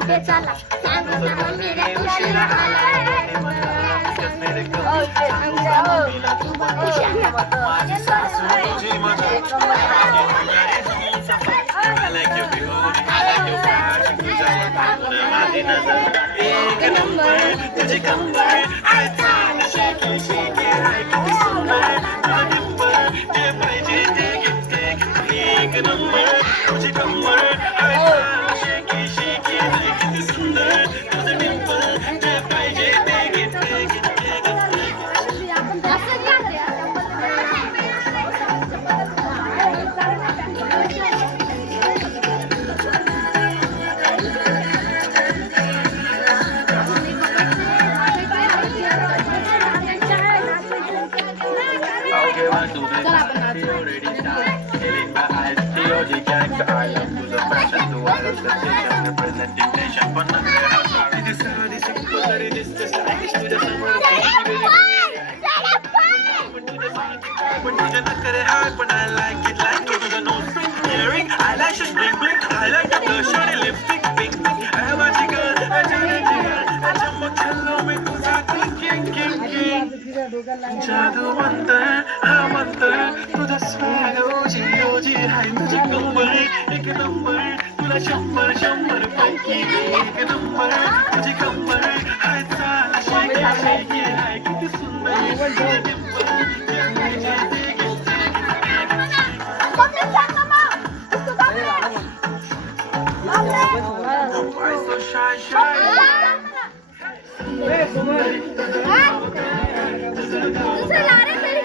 कुठे चाला सांगता मम्मीला उशिरा आला तुझे कंबर but I like it the nose ring, earring, eyelashes bling bling. I like the blush on your lipstick, pink pink. I want you girl, I jump on hello me, king king king. जादू मंतर, हा मंतर, तुझा swag ओजी ओजी हाय तुझी कंबर एक number, तुला शंभर शंभर पैकी एक नंबर, तुझी कंबर हाय चाल शेकी शेकी हाय किती सुंदर तुझे Dimple Why so shy, shy? दुसरं लारे तरी